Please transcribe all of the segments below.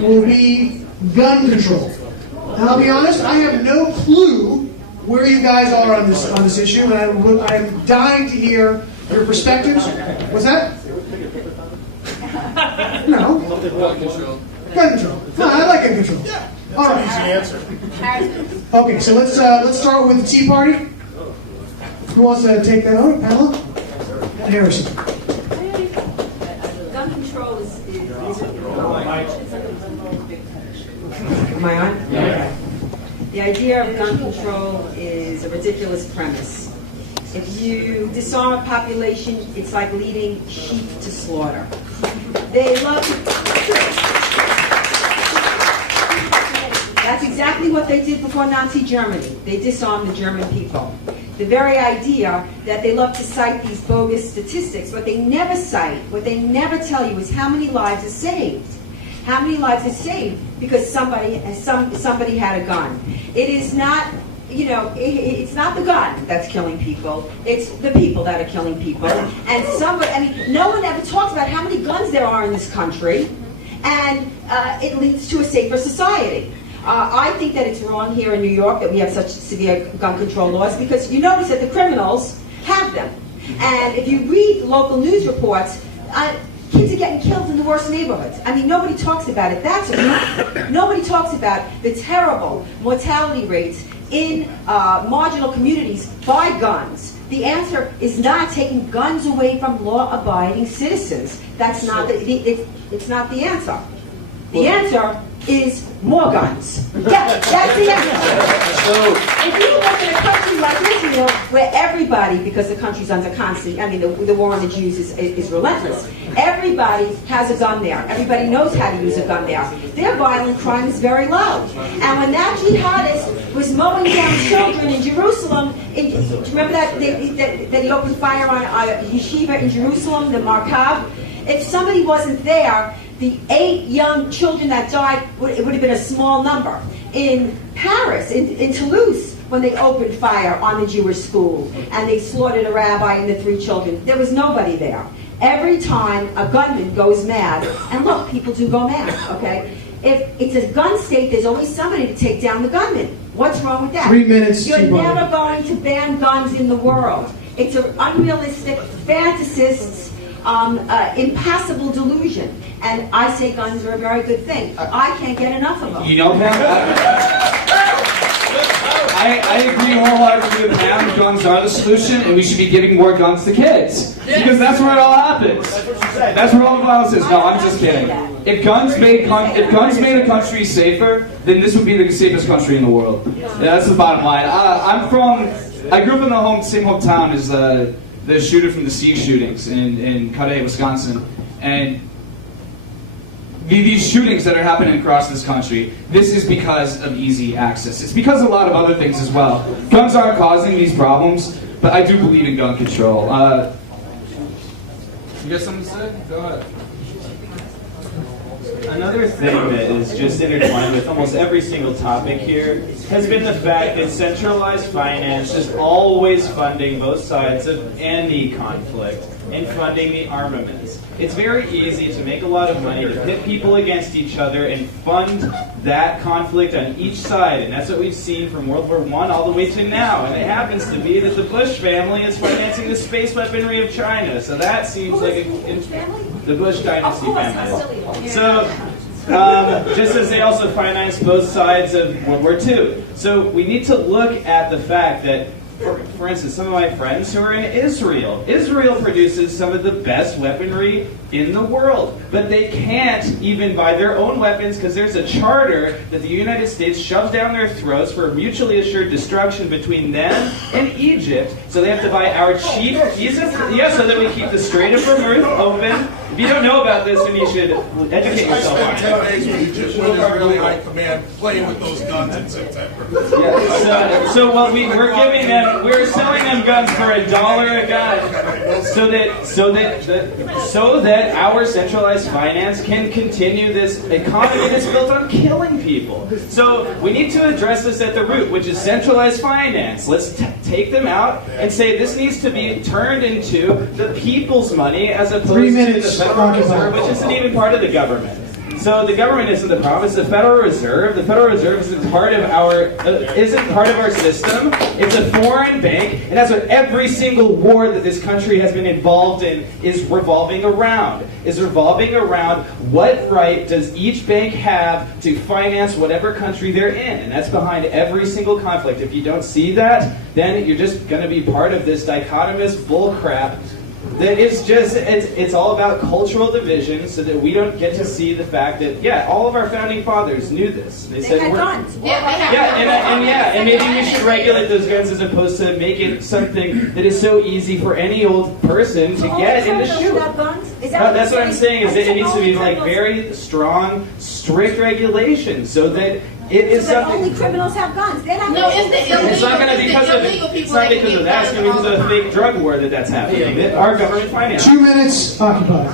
will be gun control. And I'll be honest, I have no clue where you guys are on this issue, and I'm dying to hear your perspectives. What's that? No. Gun control. Gun control. No, I like gun control. Yeah. All right. Easy answer. Okay, so let's start with the Tea Party. Who wants to take that over? Pamela? Harrison. Gun control is Am I on? Yeah. The idea of gun control is a ridiculous premise. If you disarm a population, it's like leading sheep to slaughter. They love That's exactly what they did before Nazi Germany. They disarmed the German people. The very idea that they love to cite these bogus statistics, what they never cite, what they never tell you is how many lives are saved. How many lives are saved because somebody had a gun. It is not, it's not the gun that's killing people. It's the people that are killing people. And no one ever talks about how many guns there are in this country, and it leads to a safer society. I think that it's wrong here in New York that we have such severe gun control laws because you notice that the criminals have them. And if you read local news reports, kids are getting killed in the worst neighborhoods. I mean, nobody talks about it. That's a fact. Nobody talks about the terrible mortality rates in marginal communities by guns. The answer is not taking guns away from law-abiding citizens. That's not it's not the answer. The answer is more guns. That's the answer. If you look at a country like Israel, where everybody, because the country's under constant, the war on the Jews is relentless. Everybody has a gun there. Everybody knows how to use a gun there. Their violent crime is very low. And when that jihadist was mowing down children in Jerusalem, do you remember that he opened fire on a yeshiva in Jerusalem, the Markav? If somebody wasn't there, the 8 young children that died, it would have been a small number. In Paris, in Toulouse, when they opened fire on the Jewish school and they slaughtered a rabbi and the 3 children, there was nobody there. Every time a gunman goes mad, and look, people do go mad, okay? If it's a gun state, there's always somebody to take down the gunman. What's wrong with that? 3 minutes. You're never going to ban guns in the world. It's an unrealistic, fantasist's impassible delusion. And I say guns are a very good thing. I can't get enough of them. You know, Pam, I agree wholeheartedly with Pam. Guns are the solution, and we should be giving more guns to kids. Because that's where it all happens. That's where all the violence is. No, I'm just kidding. If guns made a country safer, then this would be the safest country in the world. That's the bottom line. I grew up in the same hometown as the shooter from the Siege shootings in Kanene, Wisconsin. And these shootings that are happening across this country, this is because of easy access. It's because of a lot of other things as well. Guns aren't causing these problems, but I do believe in gun control. You got something to say? Go ahead. Another thing that is just intertwined with almost every single topic here has been the fact that centralized finance is always funding both sides of any conflict and funding the armaments. It's very easy to make a lot of money, to pit people against each other and fund that conflict on each side. And that's what we've seen from World War I all the way to now. And it happens to be that the Bush family is financing the space weaponry of China. So that seems like the Bush dynasty family. So, just as they also financed both sides of World War II. So we need to look at the fact that, for instance, some of my friends who are in Israel produces some of the best weaponry in the world, but they can't even buy their own weapons because there's a charter that the United States shoves down their throats for mutually assured destruction between them and Egypt. So they have to buy our cheap pieces, so that we keep the Strait of Hormuz open. If you don't know about this, then you should educate yourself on it. 10 days with Egypt, when they're really high command, playing with those guns in September. Yeah, so what we're giving them, we're selling them guns for $1 a gun, so that our centralized finance can continue this economy that's built on killing people. So we need to address this at the root, which is centralized finance. Let's take them out and say this needs to be turned into the people's money as opposed to the Federal Reserve, which isn't even part of the government. So the government isn't the problem. It's the Federal Reserve. The Federal Reserve isn't part of our system. It's a foreign bank, and that's what every single war that this country has been involved in is revolving around. What right does each bank have to finance whatever country they're in? And that's behind every single conflict. If you don't see that, then you're just going to be part of this dichotomous bullcrap. That it's all about cultural division, so that we don't get to see the fact that all of our founding fathers knew this. They said had guns. and maybe we should regulate those guns as opposed to make it something that is so easy for any old person to get in the shoot. That's what I'm saying. Is that it needs to be like very strong, strict regulation, so that it is something. Only criminals have guns. They have It's not going to be because of that. It's going to be because of the fake drug war that's happening. Our government finances. 2 minutes occupied.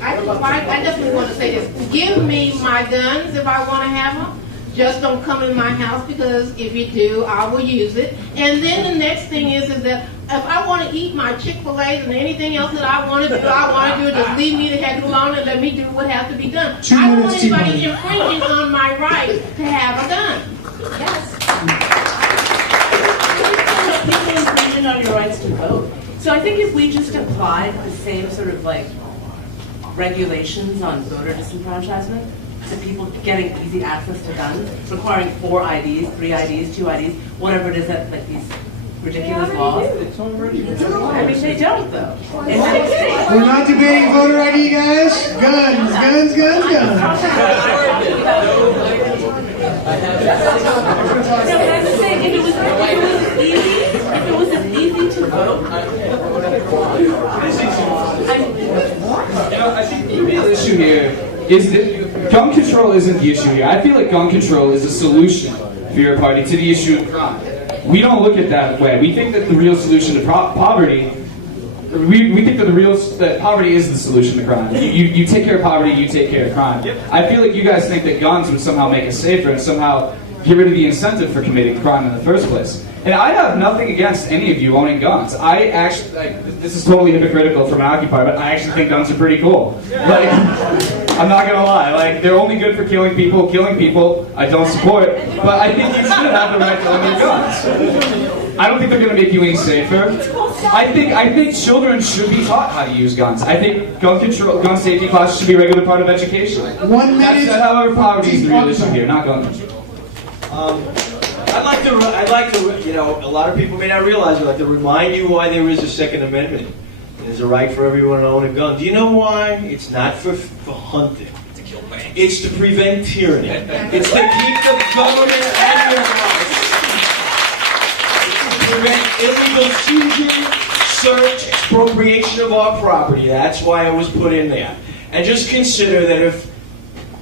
I definitely want to say this. Give me my guns if I want to have them. Just don't come in my house, because if you do, I will use it. And then the next thing is that if I want to eat my Chick-fil-A's and anything else that I want to do, just leave me the heck alone and let me do what has to be done. I don't want anybody infringing on my right to have a gun. Yes. People infringing on your rights to vote. So I think if we just applied the same sort of regulations on voter disenfranchisement to people getting easy access to guns, requiring 4 IDs, 3 IDs, 2 IDs, whatever it is that these ridiculous laws. I mean, they don't though. We're not debating voter ID, guys. Guns. If it was as easy to vote. I think the real issue here is that gun control isn't the issue here. I feel like gun control is a solution for your party to the issue of crime. We don't look at that way. We think that the real solution to poverty, we think that poverty is the solution to crime. You take care of poverty, you take care of crime. I feel like you guys think that guns would somehow make us safer and somehow get rid of the incentive for committing crime in the first place. And I have nothing against any of you owning guns. I actually, this is totally hypocritical from an occupier, but I actually think guns are pretty cool. I'm not gonna lie, they're only good for killing people. I don't support, but I think you should have the right to own your guns. I don't think they're gonna make you any safer. I think children should be taught how to use guns. I think gun safety classes should be a regular part of education. 1 minute. However, poverty is the real issue here, not gun control. I'd like to, a lot of people may not realize, I'd like to remind you why there is a Second Amendment. There's a right for everyone to own a gun. Do you know why? It's not for hunting. To kill banks. It's to prevent tyranny. It's to keep the government out of your house. It's to prevent illegal seizure, search, expropriation of our property. That's why it was put in there. And just consider that if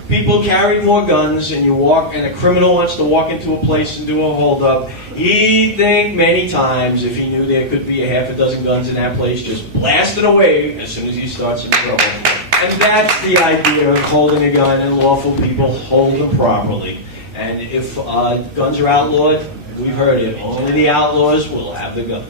people carry more guns and a criminal wants to walk into a place and do a holdup, he'd think many times, if he knew there could be a half a dozen guns in that place, just blast it away as soon as he starts in trouble. And that's the idea of holding a gun, and lawful people hold them properly. And if guns are outlawed, we've heard it, only the outlaws will have the guns.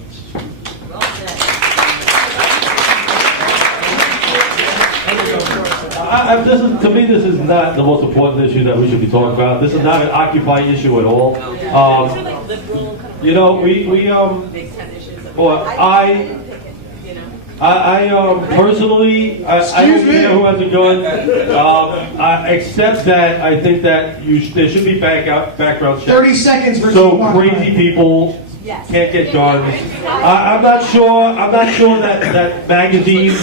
To me, this is not the most important issue that we should be talking about. This is not an Occupy issue at all. Personally, I don't know who has a gun. Except that I think that there should be background checks. 30 seconds for so crazy people can't get guns. I'm not sure that magazines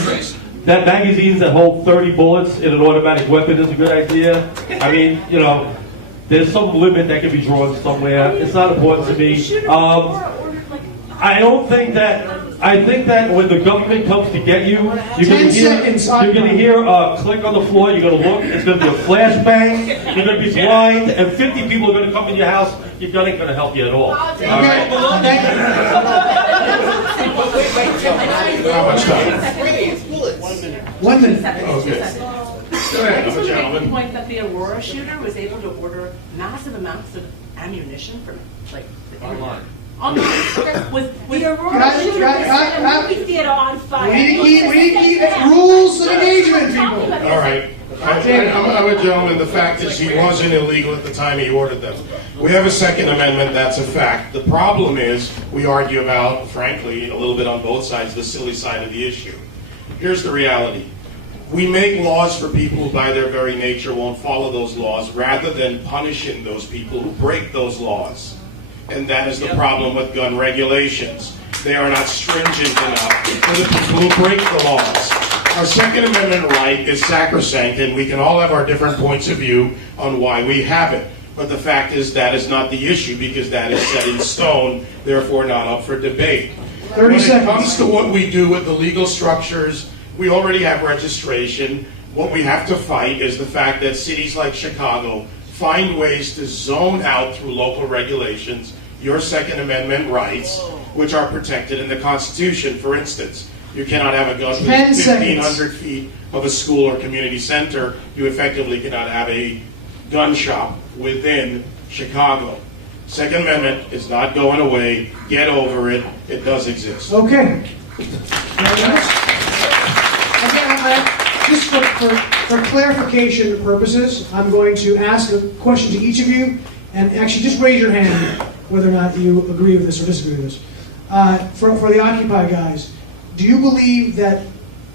that hold 30 bullets in an automatic weapon is a good idea. I mean, there's some limit that can be drawn somewhere. It's not important to me. I think that when the government comes to get you, you're going to hear a click on the floor, you're going to look, it's going to be a flashbang, you're going to be blind, and 50 people are going to come in your house, your gun ain't going to help you at all. Okay. How much time? 1 minute. The point that the Aurora shooter was able to order massive amounts of ammunition from the Online. With The Aurora shooter was set a movie theater on fire. We need to keep rules of engagement, people. All right. I I'm a gentleman. The fact is he wasn't illegal at the time he ordered them. We have a Second Amendment, that's a fact. The problem is we argue about, frankly, a little bit on both sides, the silly side of the issue. Here's the reality. We make laws for people who by their very nature won't follow those laws rather than punishing those people who break those laws. And that is the problem with gun regulations. They are not stringent enough for the people who break the laws. Our Second Amendment right is sacrosanct, and we can all have our different points of view on why we have it. But the fact is that is not the issue, because that is set in stone, therefore not up for debate. When it comes to what we do with the legal structures, we already have registration. What we have to fight is the fact that cities like Chicago find ways to zone out through local regulations your Second Amendment rights, which are protected in the Constitution. For instance, you cannot have a gun within 1,500 feet of a school or community center. You effectively cannot have a gun shop within Chicago. Second Amendment is not going away. Get over it. It does exist. Okay. Just for clarification purposes, I'm going to ask a question to each of you, and actually just raise your hand whether or not you agree with this or disagree with this. For the Occupy guys, do you believe that,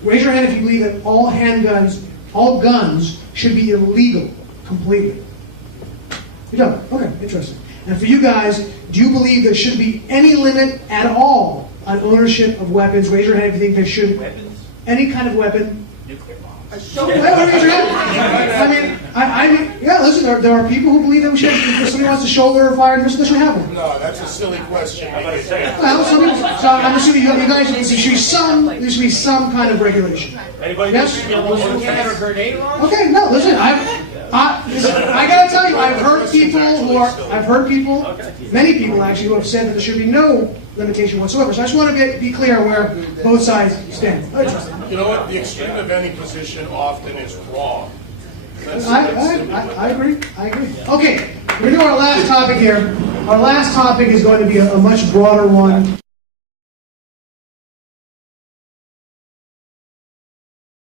raise your hand if you believe that all handguns, all guns should be illegal completely? You don't? Okay, interesting. And for you guys, do you believe there should be any limit at all on ownership of weapons? Raise your hand if you think there should. Weapons? Any kind of weapon. Nuclear bombs. I mean, yeah, listen, there are people who believe that we should, if somebody wants to shoulder or fire a missile, they should have one. No, that's a silly question. Well, so I'm assuming you guys, there should be some kind of regulation. Anybody yes? Have a grenade launcher? Okay, no, listen, I gotta tell you, I've heard people, many people actually, who have said that there should be no limitation whatsoever. So I just want to be clear where both sides stand. You know what? The extreme of any position often is wrong. I agree. Okay, we're going to our last topic here. Our last topic is going to be a much broader one.